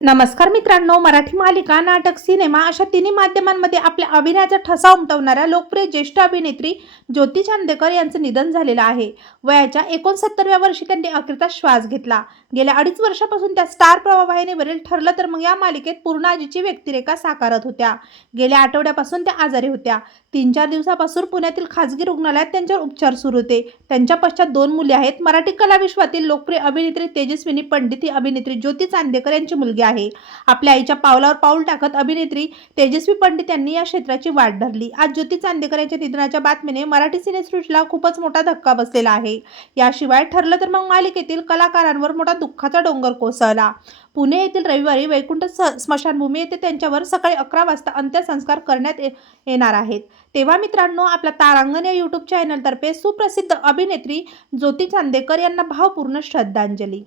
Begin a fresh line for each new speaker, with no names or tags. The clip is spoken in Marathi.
नमस्कार मित्रांनो मराठी मालिका नाटक सिनेमा अशा तिन्ही माध्यमांमध्ये आपल्या अभिनयाचा ठसा उमटवणाऱ्या लोकप्रिय ज्येष्ठ अभिनेत्री ज्योती चांदेकर यांचं निधन झालेलं आहे. वयाच्या एकोणसत्तरव्या वर्षी त्यांनी अखेरचा श्वास घेतला. गेल्या अडीच वर्षापासून त्या स्टार प्रवाहिनीवरील ठरलं तर मग या मालिकेत पूर्णाजीची व्यक्तिरेखा साकारत होत्या. गेल्या आठवड्यापासून त्या आजारी होत्या. तीन चार दिवसापासून पुण्यातील खाजगी रुग्णालयात त्यांच्यावर उपचार सुरू होते. त्यांच्या पश्चात दोन मुले आहेत. मराठी कला विश्वातील लोकप्रिय अभिनेत्री तेजस्विनी पंडित ही अभिनेत्री ज्योती चांदेकर यांची मुलगी आहे. आपल्या आईच्या पावलावर पाऊल टाकत अभिनेत्री तेजस्वी पंडित यांनी या क्षेत्राची वाट धरली. आज ज्योती चांदेकर यांच्या निधनाच्या बातमीने मराठी सिनेसृष्टीला खूपच मोठा धक्का बसलेला आहे. याशिवाय ठरलं तर मग मालिकेतील कलाकारांवर मोठा दुःखाचा डोंगर कोसळला. पुणे येथील रविवारी वैकुंठ स्मशानभूमी येथे त्यांच्यावर सकाळी अकरा वाजता अंत्यसंस्कार करण्यात ये- येणार आहेत. तेव्हा मित्रांनो आपला तारांगण या यूट्यूब चॅनलतर्फे सुप्रसिद्ध अभिनेत्री ज्योती चांदेकर यांना भावपूर्ण श्रद्धांजली.